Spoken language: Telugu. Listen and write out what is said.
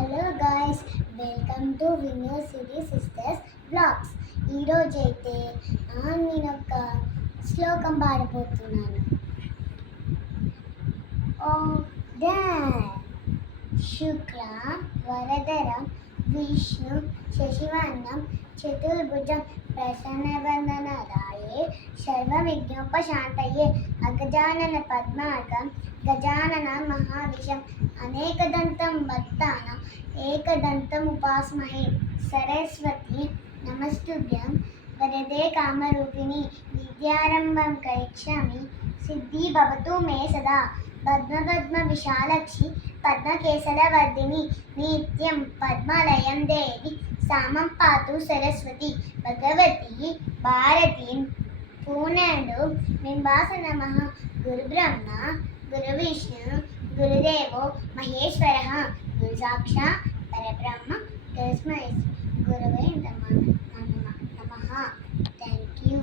హలో గాయ్స్, వెల్కమ్ టు విన్యూ సిటీ సిస్టర్స్ బ్లాగ్స్. ఈరోజైతే నేను ఒక శ్లోకం పాడబోతున్నాను. ఓ డాడ్ శుక్ల వరదరం విష్ణు శశివర్ణం చతుర్భుజం ప్రసన్నవదనరాయే సర్వవిఘ్నోపశాంతయే అగజానన పద్మార్గం గజానన మహావిషం అనేకదంతం భక్తానాం ఏకదంతం ఉపాస్మహే. సరస్వతి నమస్తుభ్యం వరదే కామరూపిణి విద్యారంభం కరిష్యామి సిద్ధి భవతు మే సదా. పద్మపద్మ విశాలక్షి పద్మకేసరవర్ధిని నిత్యం పద్మాలయం దేవి సామం పాతు సరస్వతి. భగవతి భారతి పూర్ణడు బింబాస నమః. గురు బ్రహ్మ గురు విష్ణు గురుదేవో మహేశ్వర గురు సాక్షాత్ పరబ్రహ్మ తస్మై గురవే నమః. Thank you.